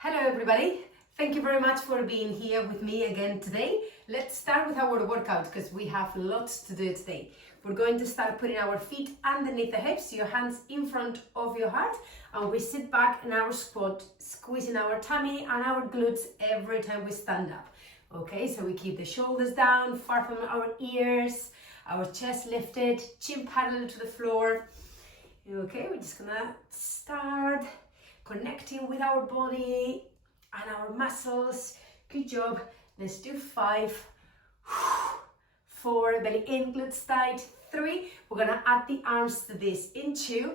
Hello everybody, thank you very much for being here with me again today. Let's start with our workout because we have lots to do today. We're going to start putting our feet underneath the hips, your hands in front of your heart, and we sit back in our squat, squeezing our tummy and our glutes every time we stand up. Okay, so we keep the shoulders down, far from our ears, our chest lifted, chin parallel to the floor. Okay, we're just gonna start connecting with our body and our muscles. Good job. Let's do 5, 4, belly in, glutes tight, 3. We're gonna add the arms to this in 2,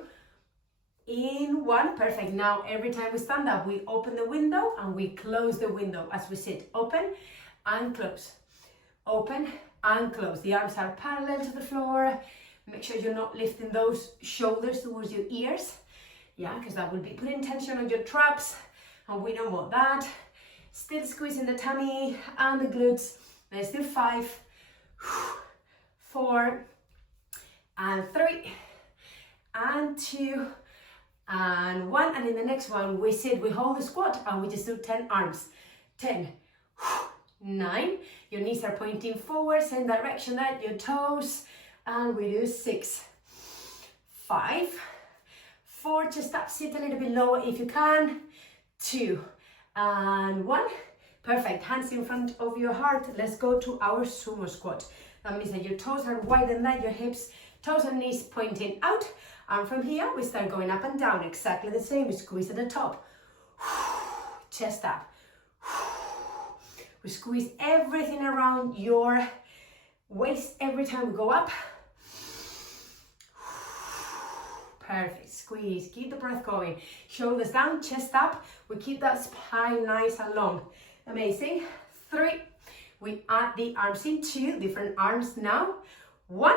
in 1. Perfect. Now every time we stand up, we open the window and we close the window as we sit. Open and close. Open and close. The arms are parallel to the floor. Make sure you're not lifting those shoulders towards your ears. Yeah, because that will be putting tension on your traps, and we don't want that. Still squeezing the tummy and the glutes. Let's do 5, 4, and 3, and 2, and 1. And in the next one, we sit, we hold the squat, and we just do 10 arms. 10, 9. Your knees are pointing forward, same direction that your toes. And we do 6, 5, 4, just up, sit a little bit lower if you can, 2, and 1. Perfect, hands in front of your heart. Let's go to our sumo squat. That means that your toes are wider than your hips, toes and knees pointing out. And from here, we start going up and down, exactly the same. We squeeze at the top, chest up. We squeeze everything around your waist every time we go up. Perfect, squeeze, keep the breath going. Shoulders down, chest up. We keep that spine nice and long. Amazing. 3, we add the arms in, 2, different arms now. 1,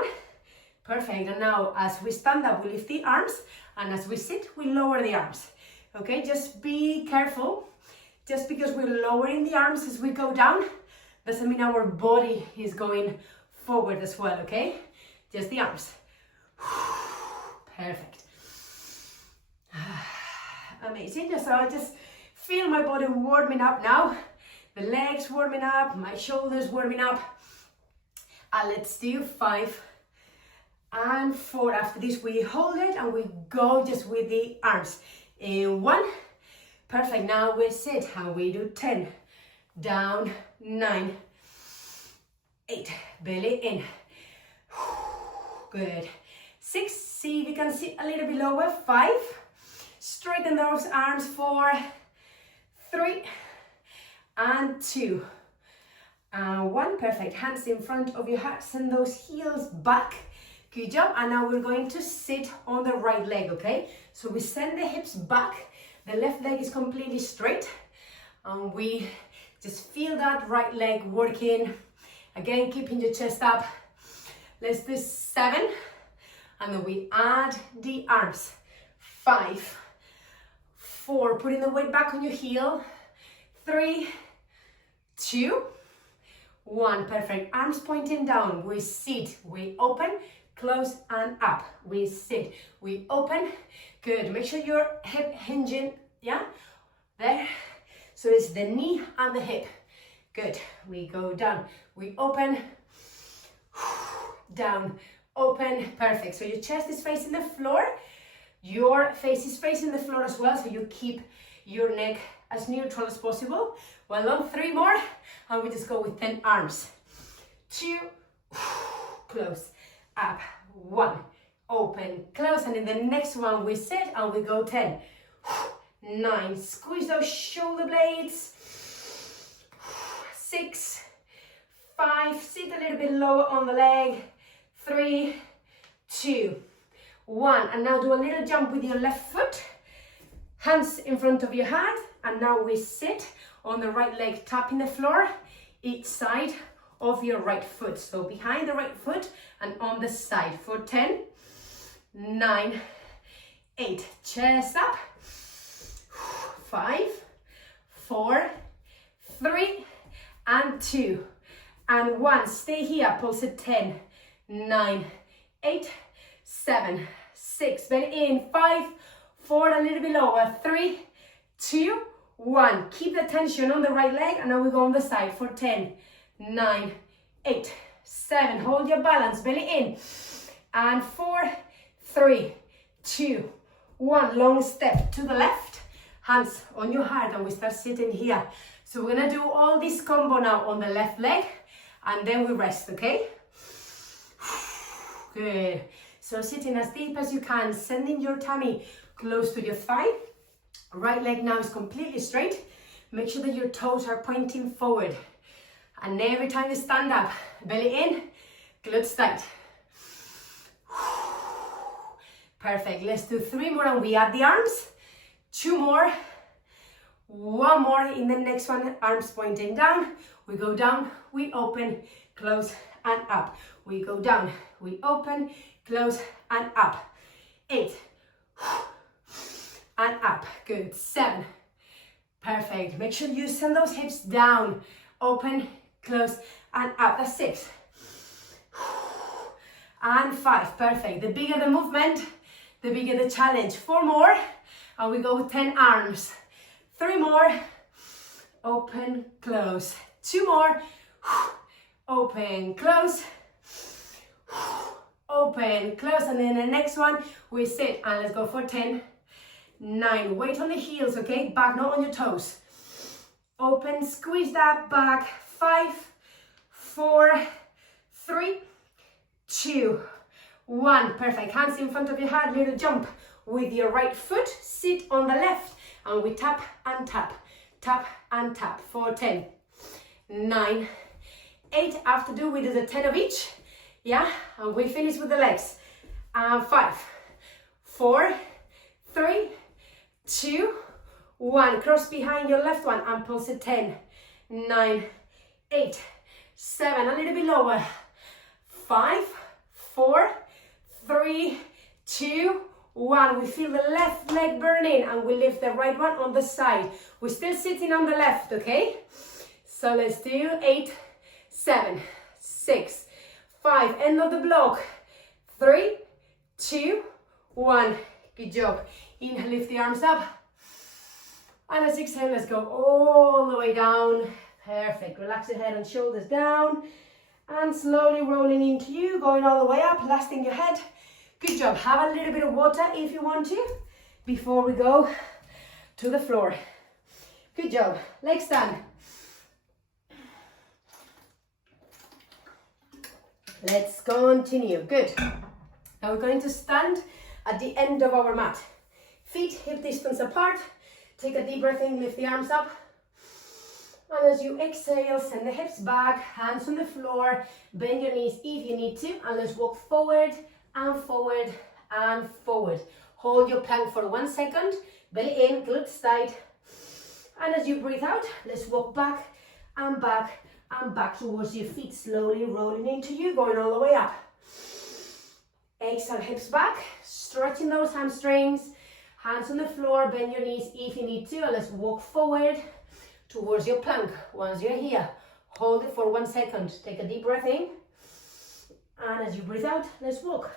perfect. And now as we stand up, we lift the arms, and as we sit, we lower the arms. Okay, just be careful. Just because we're lowering the arms as we go down, doesn't mean our body is going forward as well, okay? Just the arms. Perfect. Amazing. So I just feel my body warming up now. The legs warming up, my shoulders warming up. And let's do 5 and 4. After this, we hold it and we go just with the arms. In 1. Perfect. Now we sit and we do 10. Down, 9, 8. Belly in. Good. 6, see if you can sit a little bit lower. 5, straighten those arms. 4, 3, and 2, and 1. Perfect. Hands in front of your heart, send those heels back. Good job. And now we're going to sit on the right leg, okay? So we send the hips back, the left leg is completely straight, and we just feel that right leg working. Again, keeping your chest up. Let's do 7. And then we add the arms. 5, 4, putting the weight back on your heel. 3, 2, 1. Perfect. Arms pointing down. We sit, we open, close and up. We sit, we open. Good. Make sure your hip hinging, yeah? There. So it's the knee and the hip. Good. We go down. We open, down, open. Perfect. So your chest is facing the floor. Your face is facing the floor as well. So you keep your neck as neutral as possible. Well done. 3 more. And we just go with 10 arms. 2, close, up. 1, open, close. And in the next one, we sit and we go 10. 9, squeeze those shoulder blades. 6, 5, sit a little bit lower on the leg. 3, 2, 1. And now do a little jump with your left foot. Hands in front of your heart. And now we sit on the right leg, tapping the floor, each side of your right foot. So behind the right foot and on the side for 10, 9, 8. Chest up. 5, 4, 3, and 2, and 1. Stay here, pulse at 10, 9, 8, 7, 6. Belly in. 5, 4, a little bit lower. 3, 2, 1. Keep the tension on the right leg, and now we go on the side for 10, 9, 8, 7. Hold your balance, belly in. And 4, 3, 2, 1. Long step to the left, hands on your heart, and we start sitting here. So we're gonna do all this combo now on the left leg, and then we rest, okay? Good. So sitting as deep as you can, sending your tummy close to your thigh. Right leg now is completely straight. Make sure that your toes are pointing forward. And every time you stand up, belly in, glutes tight. Perfect. Let's do 3 more and we add the arms. 2 more. 1 more in the next one. Arms pointing down. We go down, we open, close, and up. We go down, we open, close, and up. 8. And up. Good. 7. Perfect. Make sure you send those hips down. Open, close, and up. That's 6. And 5. Perfect. The bigger the movement, the bigger the challenge. 4 more. And we go with 10 arms. 3 more. Open, close. 2 more. Open, close. Open, close. And then the next one, we sit. And let's go for 10. 9. Weight on the heels, okay? Back, not on your toes. Open, squeeze that back. 5, 4, 3, 2, 1. Perfect. Hands in front of your heart. Little jump with your right foot. Sit on the left. And we tap and tap. Tap and tap. For 10, 9, 8. After we do the 10 of each. Yeah? And we finish with the legs. And 5, 4, 3, 2, 1. Cross behind your left one and pulse it. 10, 9, 8, 7. A little bit lower. 5, 4, 3, 2, 1. We feel the left leg burning and we lift the right one on the side. We're still sitting on the left, okay? So let's do 8, 7, 6, 5. End of the block. 3, 2, 1. Good job. Inhale, lift the arms up. And as exhale, let's go all the way down. Perfect. Relax the head and shoulders down. And slowly rolling into you, going all the way up, lasting your head. Good job. Have a little bit of water if you want to, before we go to the floor. Good job. Legs stand. Let's continue. Good. Now we're going to stand at the end of our mat. Feet hip distance apart. Take a deep breath in, lift the arms up. And as you exhale, send the hips back, hands on the floor, bend your knees if you need to, and let's walk forward and forward and forward. Hold your plank for 1 second, belly in, glutes tight. And as you breathe out, let's walk back and back and back towards your feet, slowly rolling into you, going all the way up. Exhale, hips back, stretching those hamstrings, hands on the floor, bend your knees if you need to, and let's walk forward towards your plank. Once you're here, hold it for 1 second. Take a deep breath in. And as you breathe out, let's walk.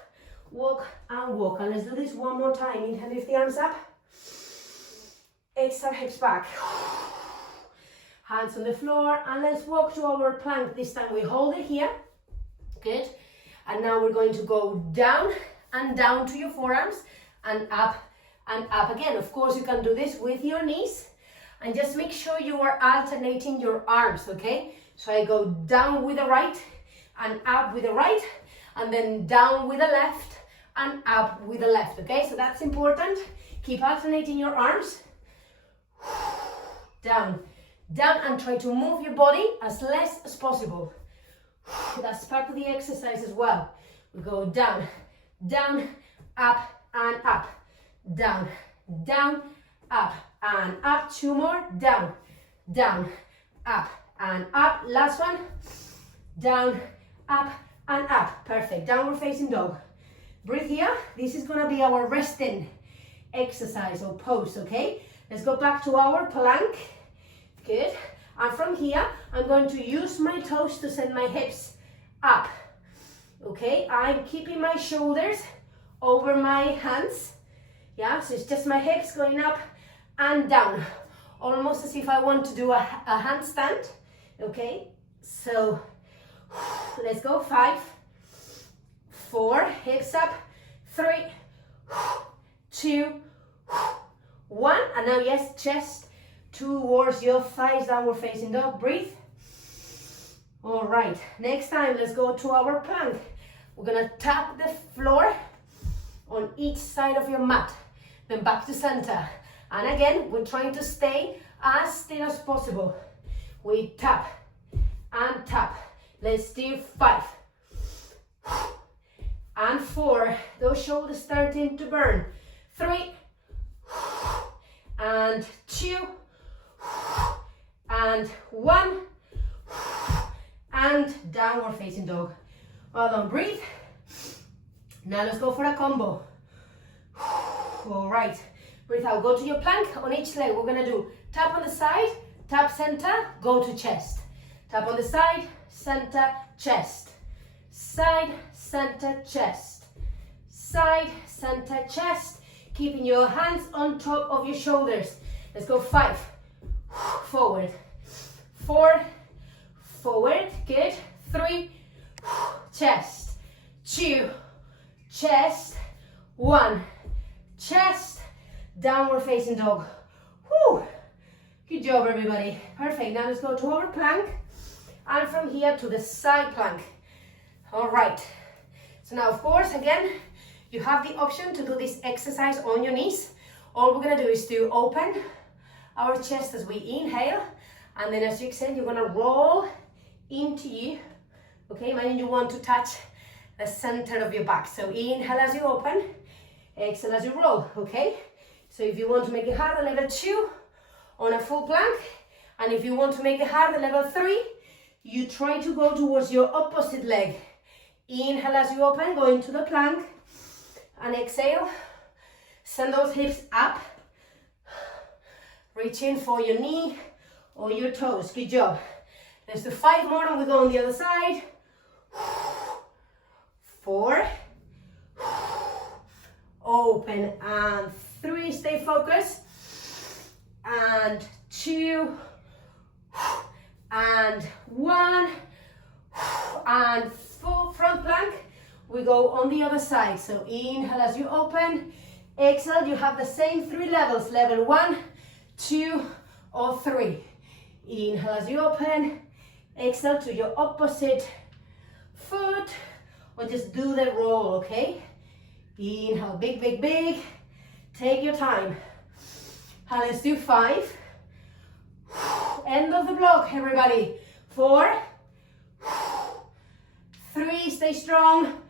Walk and walk. And let's do this 1 more time. Inhale, lift the arms up. Exhale, hips back. Hands on the floor. And let's walk to our plank. This time we hold it here. Good. And now we're going to go down and down to your forearms. And up again. Of course, you can do this with your knees. And just make sure you are alternating your arms, okay? So I go down with the right and up with the right, and then down with the left and up with the left, okay? So that's important. Keep alternating your arms. Down, down, and try to move your body as less as possible. That's part of the exercise as well. We go down, down, up, and up. Down, down, up, and up. 2 more. Down, down, up, and up. Last one. Down, up, and up. Perfect. Downward facing dog. Breathe here. This is going to be our resting exercise or pose, okay? Let's go back to our plank. Good. And from here, I'm going to use my toes to send my hips up. Okay? I'm keeping my shoulders over my hands. Yeah, so it's just my hips going up and down. almost as if I want to do a handstand, okay? So let's go, 5, 4, hips up, 3, 2, 1, and now yes, chest towards your thighs, downward facing dog, breathe. All right, next time, let's go to our plank. We're gonna tap the floor on each side of your mat, then back to center. And again, we're trying to stay as still as possible. We tap and tap. Let's do 5 and 4. Those shoulders starting to burn. 3 and 2 and 1 and downward facing dog. Well done, breathe. Now let's go for a combo. All right, breathe out, go to your plank on each leg. We're gonna do tap on the side, tap center, go to chest. Tap on the side, center, chest. Side, center, chest. Side, center, chest. Keeping your hands on top of your shoulders. Let's go 5, forward, 4, forward, good, 3, chest, 2, chest, 1, chest, downward facing dog. Whew. Good job, everybody. Perfect. Now let's go to our plank, and from here to the side plank. All right. So now, of course, again, you have the option to do this exercise on your knees. All we're gonna do is to open our chest as we inhale, and then as you exhale, you're gonna roll into you. Okay, imagine you want to touch the center of your back. So inhale as you open, exhale as you roll, okay? So if you want to make it harder, level 2 on a full plank, and if you want to make it harder, level 3, you try to go towards your opposite leg. Inhale as you open, go into the plank, and exhale, send those hips up, reach in for your knee or your toes. Good job. Let's do 5 more, and we go on the other side. 4, open, and 3, stay focused, and 2, and 1, and full front plank. We go on the other side. So inhale as you open, exhale, you have the same 3 levels, level 1, 2, or 3. Inhale as you open, exhale to your opposite foot, or just do the roll, okay? Inhale, big, big, big. Take your time. And let's do 5. End of the block, everybody. 4, 3, stay strong.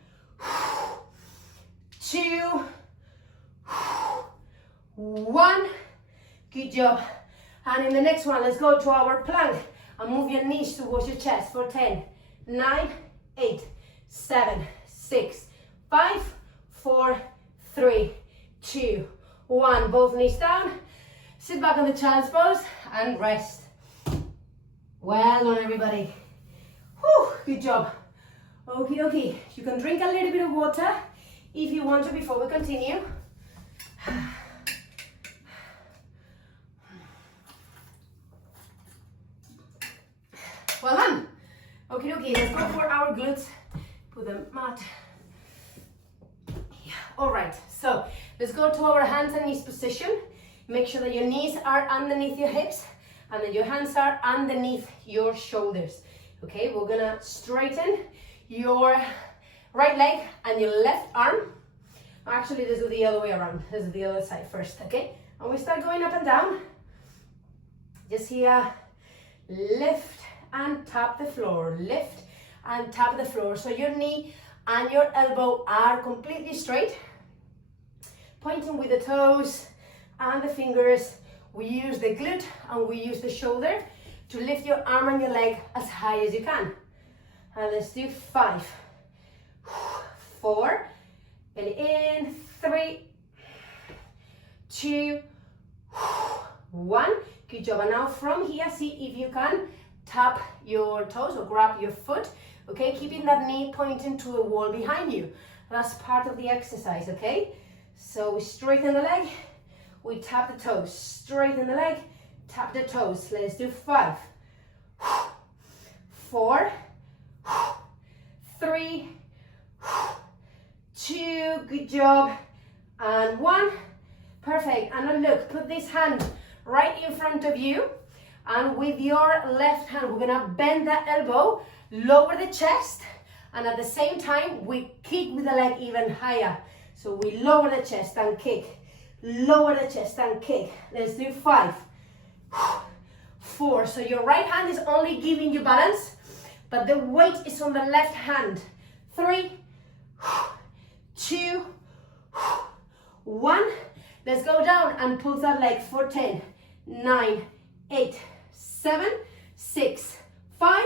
2, 1. Good job. And in the next one, let's go to our plank and move your knees towards your chest for 10, 9, 8, 7, 6, 5, 4, 3, 2, 1. Both knees down. Sit back on the child's pose and rest. Well done, everybody. Whew, good job. Okie dokie. You can drink a little bit of water if you want to before we continue. Well done. Okie dokie, let's go for our glutes. Put the mat. Yeah. All right, so let's go to our hands and knees position. Make sure that your knees are underneath your hips and that your hands are underneath your shoulders. Okay, we're gonna straighten your right leg and your left arm. Actually, let's do the other way around. Let's do the other side first, okay? And we start going up and down. Just here, lift and tap the floor, lift and tap the floor. So your knee and your elbow are completely straight. Pointing with the toes and the fingers. We use the glute and we use the shoulder to lift your arm and your leg as high as you can. And let's do 5, 4, belly in, 3, 2, 1. Good job. And now from here, see if you can tap your toes or grab your foot, okay? Keeping that knee pointing to a wall behind you. That's part of the exercise, okay? So we straighten the leg, we tap the toes, straighten the leg, Tap the toes. Let's do 5, 4, 3, 2, good job, and 1. Perfect. And now look, put this hand right in front of you, and with your left hand, we're gonna bend that elbow, lower the chest, and at the same time, we kick with the leg even higher. So we lower the chest and kick, lower the chest and kick. Let's do 5, 4. So your right hand is only giving you balance, but the weight is on the left hand. 3, 2, 1. Let's go down and pull that leg for 10, 9, 8, 7, 6, 5,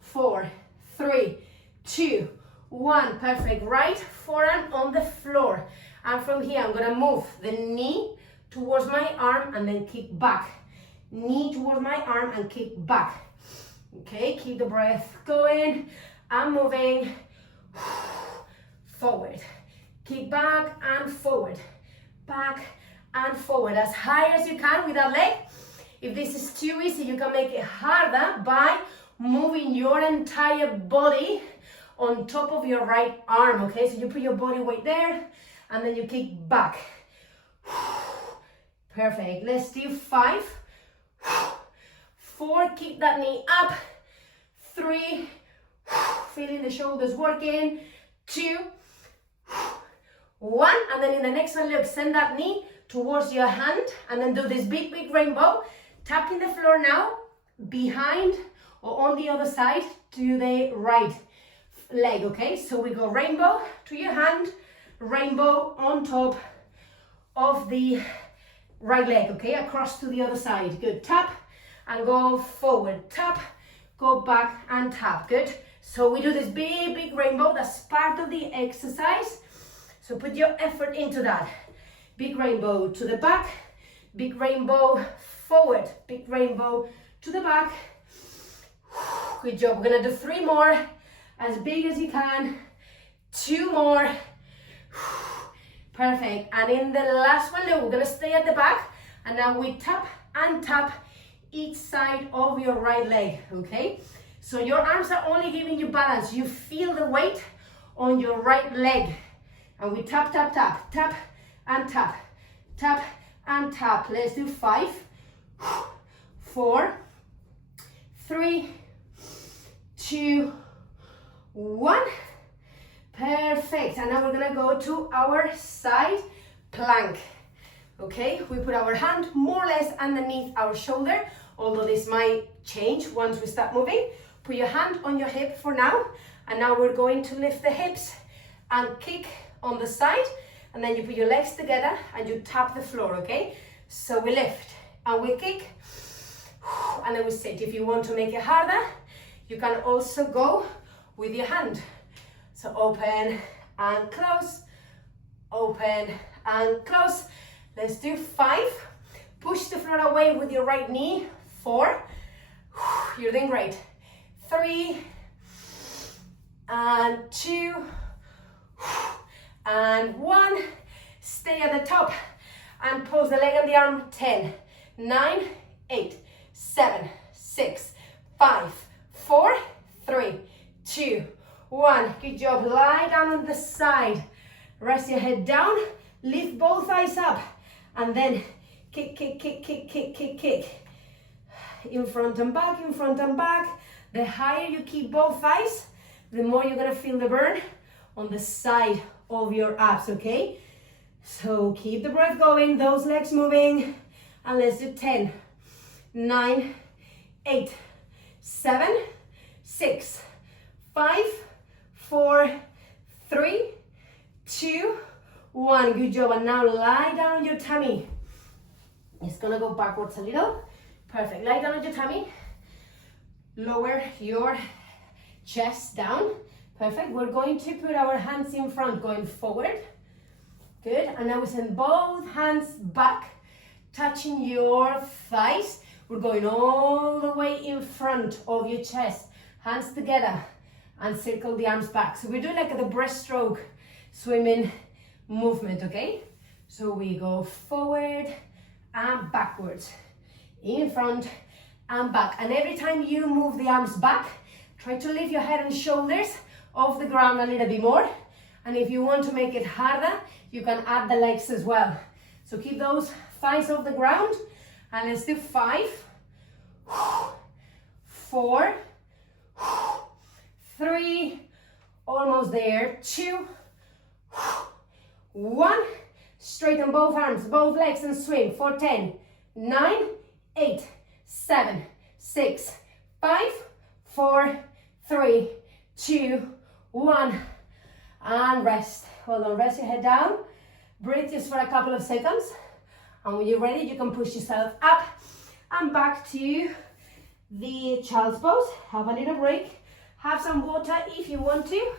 4, 3, 2, 1. Perfect. Right forearm on the floor. And from here, I'm gonna move the knee towards my arm and then kick back. Knee towards my arm and kick back. Okay, keep the breath going and moving. Forward. Kick back and forward. Back and forward. As high as you can with that leg. If this is too easy, you can make it harder by moving your entire body on top of your right arm, okay? So you put your body weight there, and then you kick back. Perfect. Let's do 5, 4, keep that knee up. 3, feeling the shoulders working. 2, 1, and then in the next one, look, send that knee towards your hand, and then do this big, big rainbow. Tapping the floor now, behind or on the other side to the right leg, okay? So we go rainbow to your hand, rainbow on top of the right leg, okay? Across to the other side. Good. Tap and go forward. Tap, go back and tap. Good. So we do this big, big rainbow. That's part of the exercise. So put your effort into that. Big rainbow to the back, big rainbow forward, big rainbow to the back. Good job. We're gonna do 3 more, as big as you can. 2 more. Perfect. And in the last one, look, we're gonna stay at the back, and now we tap and tap each side of your right leg, okay? So your arms are only giving you balance. You feel the weight on your right leg. And we tap, tap, tap, tap, and tap, tap, and tap. Let's do 5, 4, 3, 2, 1. Perfect. And now we're gonna go to our side plank. Okay, we put our hand more or less underneath our shoulder, although this might change once we start moving. Put your hand on your hip for now, and now we're going to lift the hips and kick on the side, and then you put your legs together and you tap the floor, okay? So we lift and we kick, and then we sit. If you want to make it harder, you can also go with your hand. So open and close, open and close. Let's do 5. Push the floor away with your right knee. 4. You're doing great. 3 and 2 and 1. Stay at the top and pulse the leg and the arm. 10, 9, 8, 7, 6, 5, 4, 3, 2, 1. Good job. Lie down on the side. Rest your head down. Lift both thighs up. And then kick, kick, kick, kick, kick, kick, kick. In front and back, in front and back. The higher you keep both thighs, the more you're gonna feel the burn on the side of your abs, okay? So keep the breath going, those legs moving. And let's do 10, 9, 8, 7, 6, 5, 4, 3, 2, 1. Good job. And now lie down on your tummy. It's gonna go backwards a little. Perfect. Lie down on your tummy. Lower your chest down. Perfect. We're going to put our hands in front, going forward. Good. And now we send both hands back, touching your thighs. We're going all the way in front of your chest. Hands together and circle the arms back. So we're doing like the breaststroke swimming movement, okay? So we go forward and backwards. in front and back. And every time you move the arms back, try to lift your head and shoulders off the ground a little bit more. And if you want to make it harder, you can add the legs as well. So keep those thighs off the ground. And let's do 5, 4, 3, almost there, 2, 1. Straighten both arms, both legs, and swing for 10, 9, 8, 7, 6, 5, 4, 3, 2, 1, and rest. Hold on, rest your head down. Breathe just for a couple of seconds. And when you're ready, you can push yourself up and back to the child's pose. Have a little break. Have some water if you want to,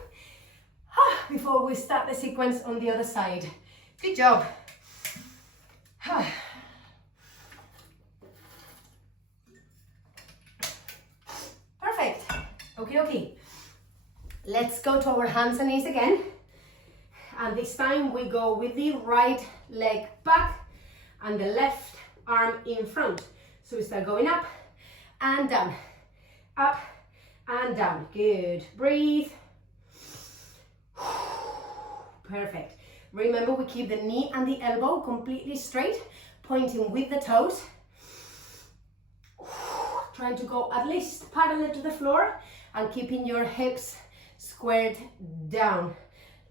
before we start the sequence on the other side. Good job. Perfect. Okay. Let's go to our hands and knees again. And this time we go with the right leg back and the left arm in front. So we start going up and down, up and down. Good. Breathe. Perfect. Remember, we keep the knee and the elbow completely straight, pointing with the toes. Trying to go at least parallel to the floor and keeping your hips squared down.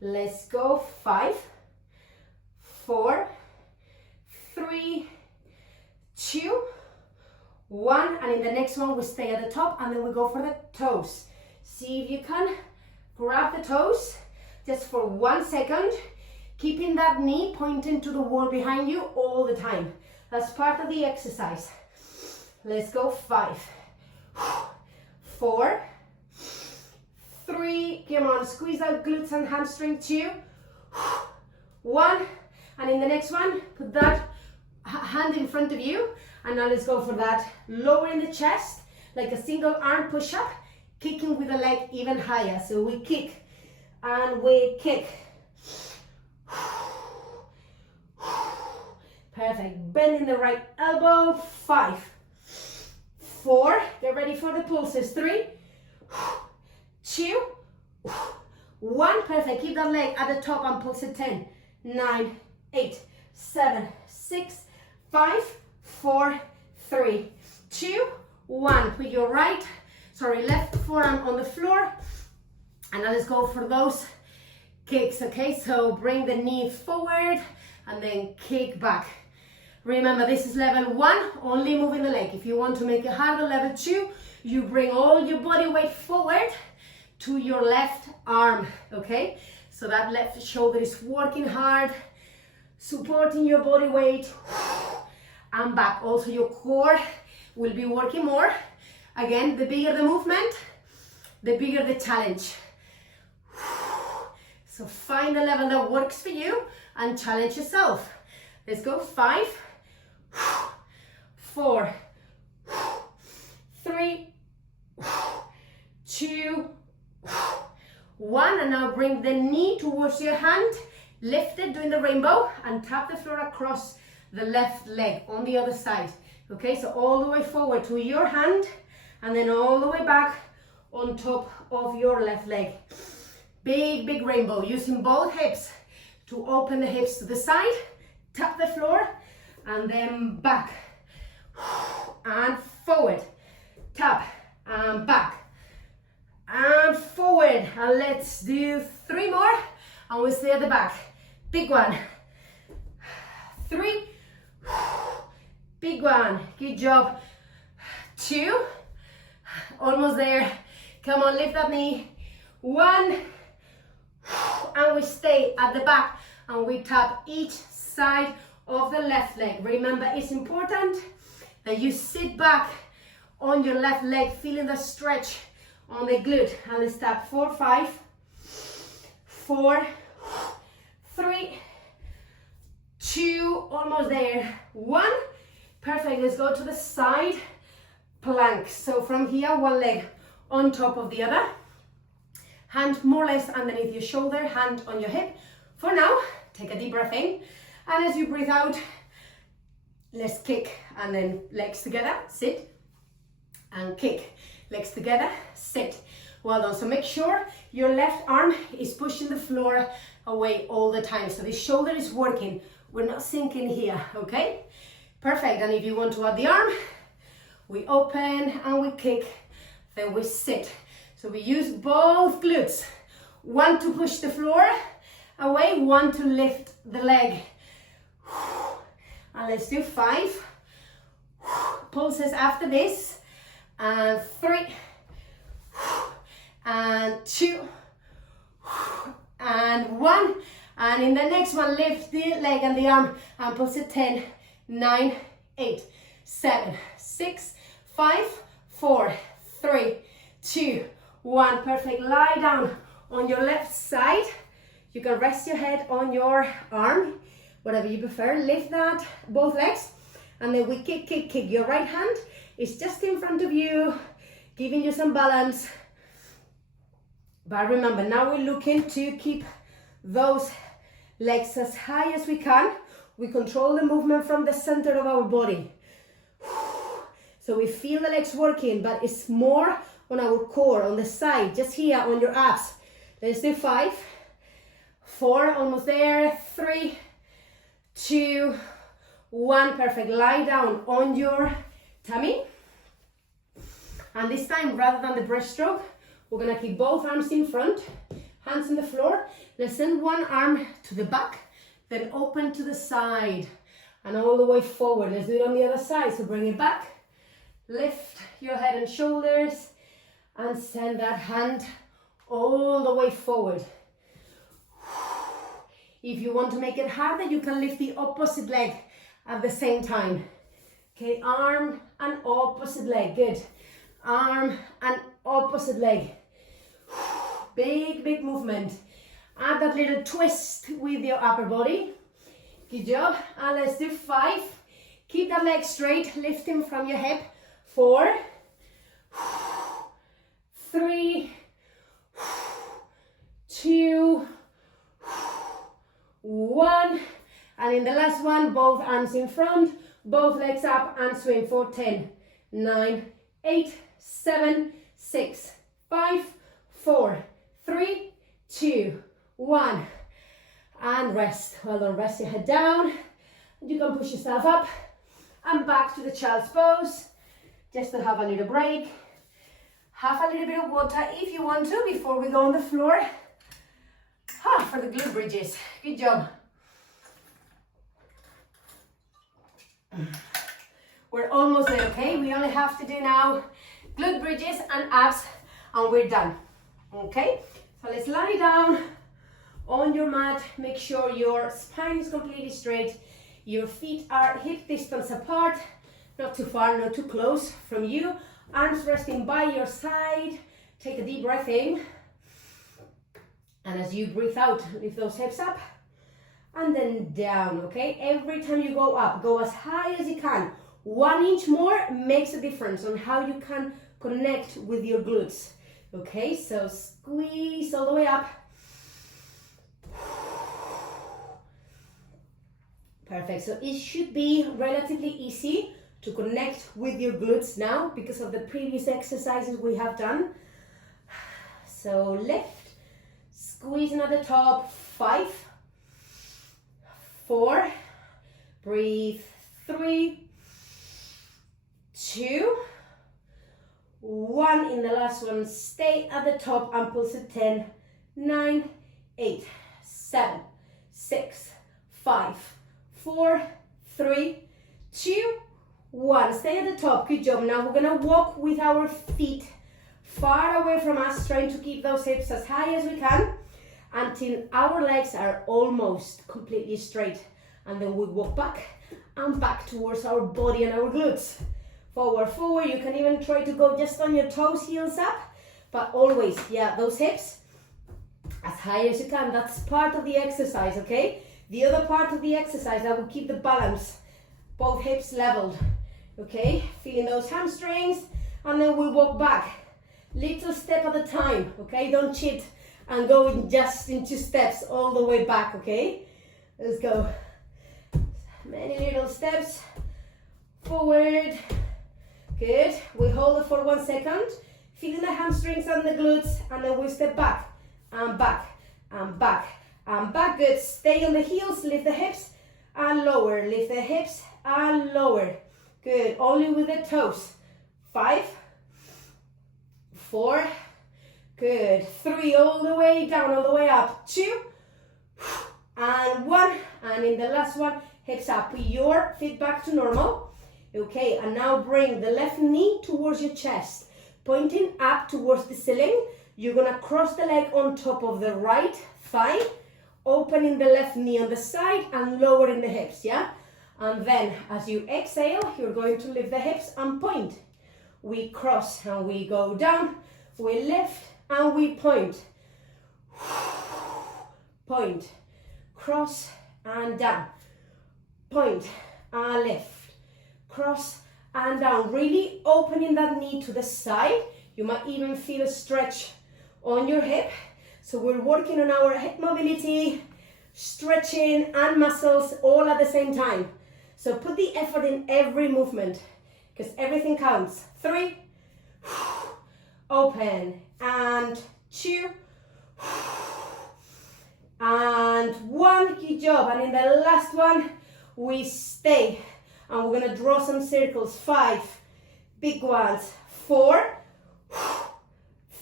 Let's go. 5, 4, 3, 2, 1. And in the next one, we stay at the top and then we go for the toes. See if you can grab the toes just for 1 second. Keeping that knee pointing to the wall behind you all the time. That's part of the exercise. Let's go. 5, 4, 3, come on, squeeze out glutes and hamstring. 2, 1, and in the next one, put that hand in front of you, and now let's go for that. Lowering the chest, like a single arm push-up, kicking with the leg even higher. So we kick, and we kick. Perfect. Bending the right elbow. 5, 4, get ready for the pulses. 3, 2, 1. Perfect. Keep that leg at the top and pulse it. 10, 9, 8, 7, 6, 5, 4, 3, 2, 1. Put your left forearm on the floor, and now let's go for those kicks. Okay, so bring the knee forward and then kick back. Remember, this is level 1, only moving the leg. If you want to make it harder, level 2, you bring all your body weight forward to your left arm, okay? So that left shoulder is working hard, supporting your body weight, and back. Also, your core will be working more. Again, the bigger the movement, the bigger the challenge. So find a level that works for you and challenge yourself. Let's go. 5, 4, 3, 2, 1. And now bring the knee towards your hand, lift it, doing the rainbow, and tap the floor across the left leg on the other side. Okay, so all the way forward to your hand, and then all the way back on top of your left leg. Big, big rainbow, using both hips to open the hips to the side, tap the floor, and then back, and forward, tap, and back, and forward. And let's do 3 more, and we'll stay at the back. Big one. 3, big one. Good job. 2, almost there. Come on, lift that knee. 1, and we stay at the back, and we tap each side of the left leg. Remember, it's important that you sit back on your left leg, feeling the stretch on the glute. And let's tap 4, 5, 4, 3, 2, almost there. 1, perfect. Let's go to the side plank. So from here, one leg on top of the other, hand more or less underneath your shoulder, hand on your hip. For now, take a deep breath in, and as you breathe out, Let's kick and then legs together, sit, and kick. Legs together, sit. Well done. So make sure your left arm is pushing the floor away all the time. So the shoulder is working. We're not sinking here, okay? Perfect. And if you want to add the arm, we open and we kick, then we sit. So we use both glutes. One to push the floor away, one to lift the leg. And let's do 5 pulses after this, and 3, and 2, and 1. And in the next one, lift the leg and the arm and pulse it. 10, 9, 8, 7, 6, 5, 4, 3, 2, 1. Perfect. Lie down on your left side. You can rest your head on your arm, whatever you prefer. Lift that, both legs, and then we kick, kick, kick. Your right hand is just in front of you, giving you some balance. But remember, now we're looking to keep those legs as high as we can. We control the movement from the center of our body. So we feel the legs working, but it's more on our core, on the side, just here on your abs. Let's do 5, 4, almost there, 3, 2, 1. Perfect. Lie down on your tummy. And this time, rather than the breaststroke, we're gonna keep both arms in front, hands on the floor. Let's send one arm to the back, then open to the side and all the way forward. Let's do it on the other side. So bring it back, lift your head and shoulders, and send that hand all the way forward. If you want to make it harder, you can lift the opposite leg at the same time. Okay, arm and opposite leg. Good. Arm and opposite leg. Big, big movement. Add that little twist with your upper body. Good job. And let's do 5. Keep that leg straight, lifting from your hip. 4, 3, 2, 1. And in the last one, both arms in front, both legs up, and swing for 10, 9, 8, 7, 6, 5, 4, 3, 2, 1. And rest. Well done. Rest your head down. You can push yourself up and back to the child's pose, just to have a little break. Have a little bit of water if you want to before we go on the floor. For the glute bridges. Good job. We're almost there, okay? We only have to do now glute bridges and abs, and we're done. Okay? So let's lie down on your mat. Make sure your spine is completely straight. Your feet are hip distance apart, not too far, not too close from you. Arms resting by your side. Take a deep breath in. And as you breathe out, lift those hips up and then down, okay? Every time you go up, go as high as you can. 1 inch more makes a difference on how you can connect with your glutes, okay? So squeeze all the way up. Perfect. So it should be relatively easy to connect with your glutes now because of the previous exercises we have done. So lift. Squeezing at the top. 5, 4, breathe. 3, 2, 1. In the last one, stay at the top and pulse it. 10, 9, 8, 7, 6, 5, 4, 3, 2, 1. Stay at the top. Good job. Now we're gonna walk with our feet far away from us, trying to keep those hips as high as we can until our legs are almost completely straight, and then we walk back and back towards our body and our glutes. Forward, forward. You can even try to go just on your toes, heels up, but always, yeah, those hips as high as you can. That's part of the exercise, okay? The other part of the exercise, that will keep the balance, both hips leveled, okay? Feeling those hamstrings, and then we walk back. Little step at a time, okay? Don't cheat and go just in 2 steps all the way back, okay? Let's go. Many little steps forward. Good. We hold it for 1 second, feeling the hamstrings and the glutes, and then we step back and back and back and back. Good. Stay on the heels, lift the hips and lower, lift the hips and lower. Good. Only with the toes. 5, 4, good. 3, all the way down, all the way up. 2, and 1, and in the last one, hips up. Put your feet back to normal. Okay, and now bring the left knee towards your chest, pointing up towards the ceiling. You're gonna cross the leg on top of the right thigh, opening the left knee on the side and lowering the hips, yeah? And then as you exhale, you're going to lift the hips and point. We cross and we go down, we lift and we point. Point, cross and down, point and lift. Cross and down, really opening that knee to the side. You might even feel a stretch on your hip. So we're working on our hip mobility, stretching and muscles all at the same time. So put the effort in every movement because everything counts. 3, open, and 2, and 1, good job. And in the last one, we stay. And we're gonna draw some circles. 5, big ones. 4,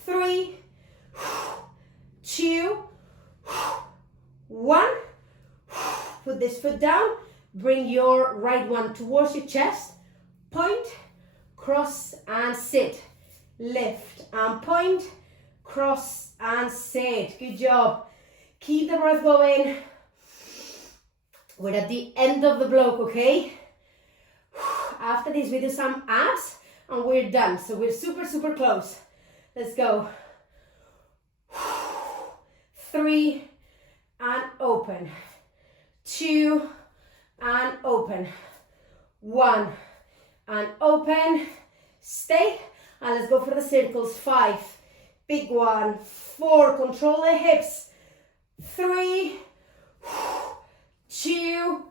3, 2, 1. Put this foot down. Bring your right one towards your chest. Point, cross and sit. Lift and point, cross and sit. Good job. Keep the breath going. We're at the end of the block, okay? After this, we do some abs and we're done. So we're super, super close. Let's go. 3 and open. 2 and open. 1 and open. Stay. And let's go for the circles. 5, big one. 4, control the hips. 3, 2,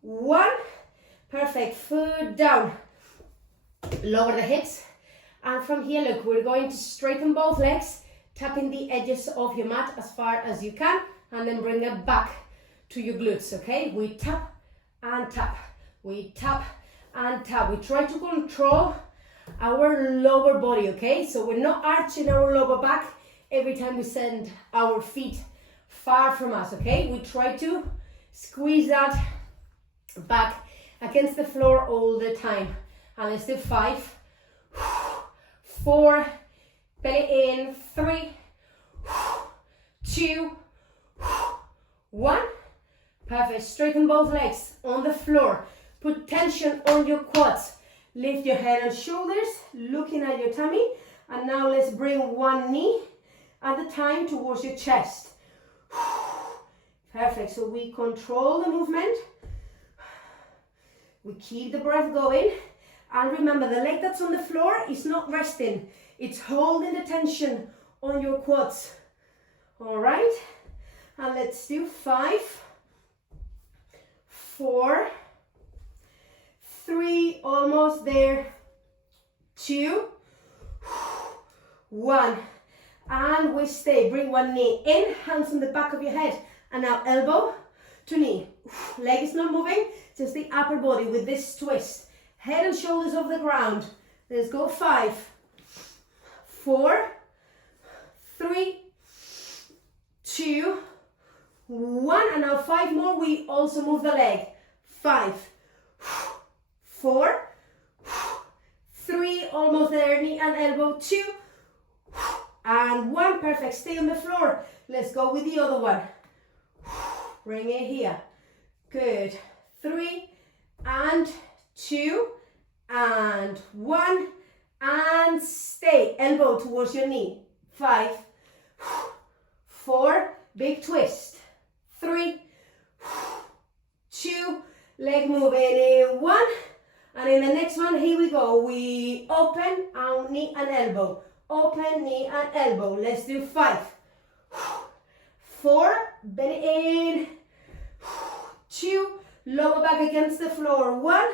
1. Perfect, foot down, lower the hips, and from here, look, we're going to straighten both legs, tapping the edges of your mat as far as you can, and then bring it back to your glutes, okay? We tap and tap, we tap and tap. We try to control our lower body, okay? So we're not arching our lower back every time we send our feet far from us, okay? We try to squeeze that back against the floor all the time. And let's do 5, 4, belly in, 3, 2, 1. Perfect. Straighten both legs on the floor. Put tension on your quads. Lift your head and shoulders, looking at your tummy. And now let's bring one knee at a time towards your chest. Perfect. So we control the movement. We keep the breath going, and remember the leg that's on the floor is not resting, it's holding the tension on your quads. All right, and let's do 5, 4, 3, almost there, 2, 1, and we stay. Bring one knee in, hands on the back of your head, and now elbow to knee. Leg is not moving, just the upper body with this twist. Head and shoulders off the ground. Let's go. 5, 4, 3, 2, 1. And now 5 more. We also move the leg. 5, 4, 3, almost there. Knee and elbow. 2, and 1. Perfect. Stay on the floor. Let's go with the other one. Bring it here. Good. 3 and 2 and 1 and stay. Elbow towards your knee. 5, 4, big twist. 3, 2, leg moving in 1, and in the next one, here we go. We open our knee and elbow. Open, knee and elbow. Let's do 5, 4, belly in, 2, lower back against the floor, 1,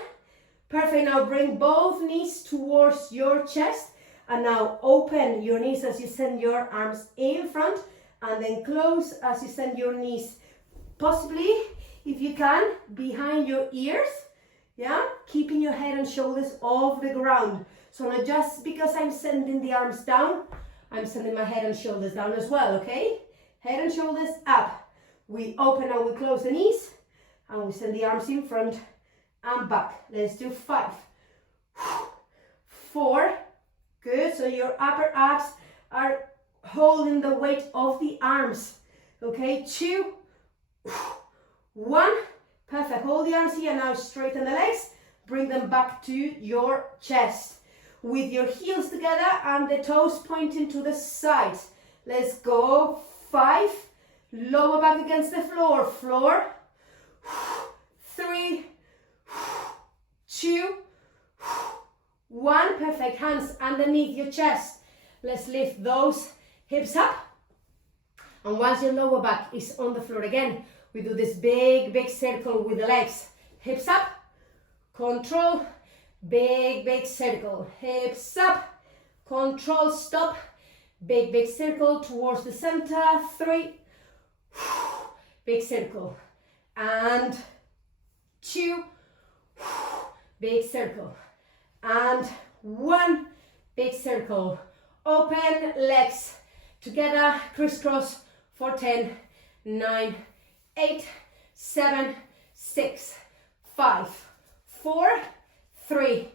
Perfect, now bring both knees towards your chest, and now open your knees as you send your arms in front, and then close as you send your knees, possibly, if you can, behind your ears, yeah? Keeping your head and shoulders off the ground. So not just because I'm sending the arms down, I'm sending my head and shoulders down as well, okay? Head and shoulders up. We open and we close the knees, and we send the arms in front and back. Let's do 5, 4, good. So your upper abs are holding the weight of the arms, okay? 2, 1, perfect. Hold the arms here. Now straighten the legs, bring them back to your chest with your heels together and the toes pointing to the sides. Let's go. 5, lower back against the floor, 3, 2, 1, perfect. Hands underneath your chest. Let's lift those hips up, and once your lower back is on the floor again, we do this big circle with the legs. Hips up, control, big circle. Hips up, control, stop, big circle towards the center. 3, big circle, and 2, big circle, and 1, big circle. Open legs together, crisscross for 10, 9, 8, 7, 6, 5, 4, 3,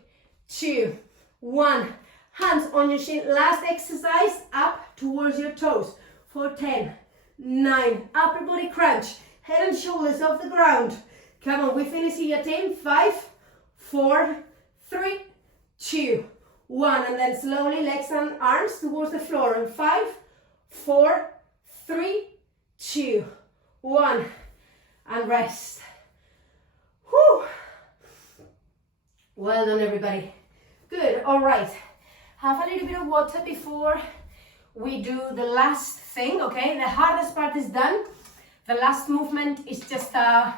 2, 1. Hands on your shin. Last exercise, up towards your toes for 10, 9, upper body crunch, head and shoulders off the ground. Come on, we finish here, team. 5, 4, 3, 2, 1, and then slowly legs and arms towards the floor. And 5, 4, 3, 2, 1, and rest. Whew. Well done, everybody. Good. All right. Have a little bit of water before we do the last thing. Okay, the hardest part is done. The last movement is just a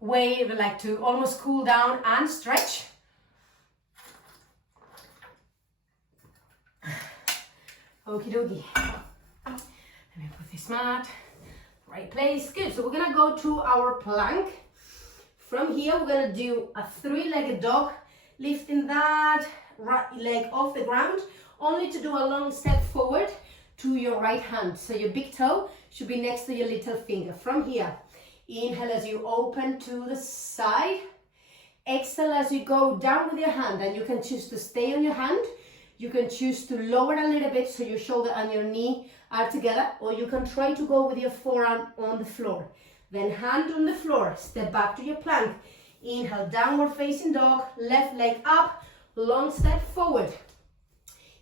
way like to almost cool down and stretch. Okie dokie. Let me put this mat right place. Good. So we're gonna go to our plank. From here, we're gonna do a 3-legged dog, lifting that right leg off the ground, only to do a long step forward to your right hand. So your big toe should be next to your little finger. From here, inhale as you open to the side. Exhale as you go down with your hand, and you can choose to stay on your hand. You can choose to lower a little bit so your shoulder and your knee are together, or you can try to go with your forearm on the floor. Then hand on the floor, step back to your plank. Inhale, downward facing dog, left leg up, long step forward.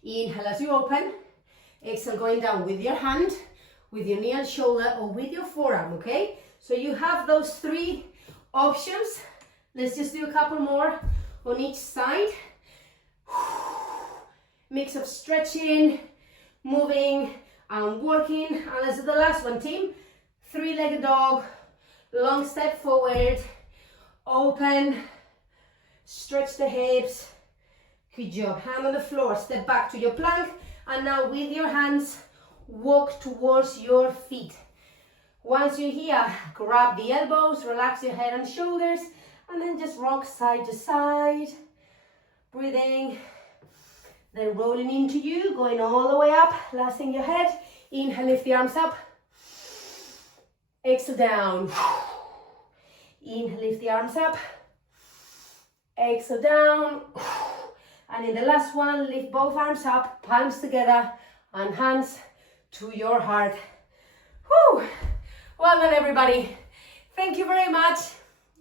Inhale as you open. Exhale, going down with your hand, with your knee and shoulder, or with your forearm, okay? So you have those 3 options. Let's just do a couple more on each side. Mix of stretching, moving, and working. And let's do the last one, team. 3-legged dog, long step forward, open, stretch the hips. Good job. Hand on the floor, step back to your plank, and now with your hands, walk towards your feet. Once you're here, grab the elbows, relax your head and shoulders, and then just rock side to side. Breathing, then rolling into you, going all the way up, lasting your head. Inhale, lift the arms up. Exhale, down. Inhale, lift the arms up. Exhale, down. And in the last one, lift both arms up, palms together, and hands to your heart. Whew. Well done, everybody. Thank you very much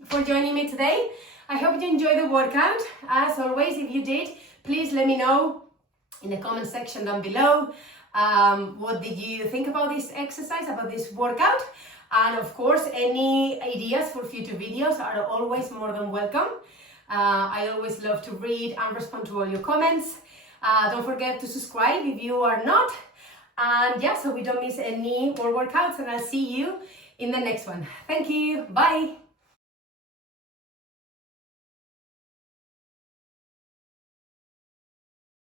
for joining me today. I hope you enjoyed the workout. As always, if you did, please let me know in the comment section down below. What did you think about this exercise, about this workout? And of course, any ideas for future videos are always more than welcome. I always love to read and respond to all your comments. Don't forget to subscribe if you are not. And yeah, so we don't miss any more workouts, and I'll see you in the next one. Thank you. Bye.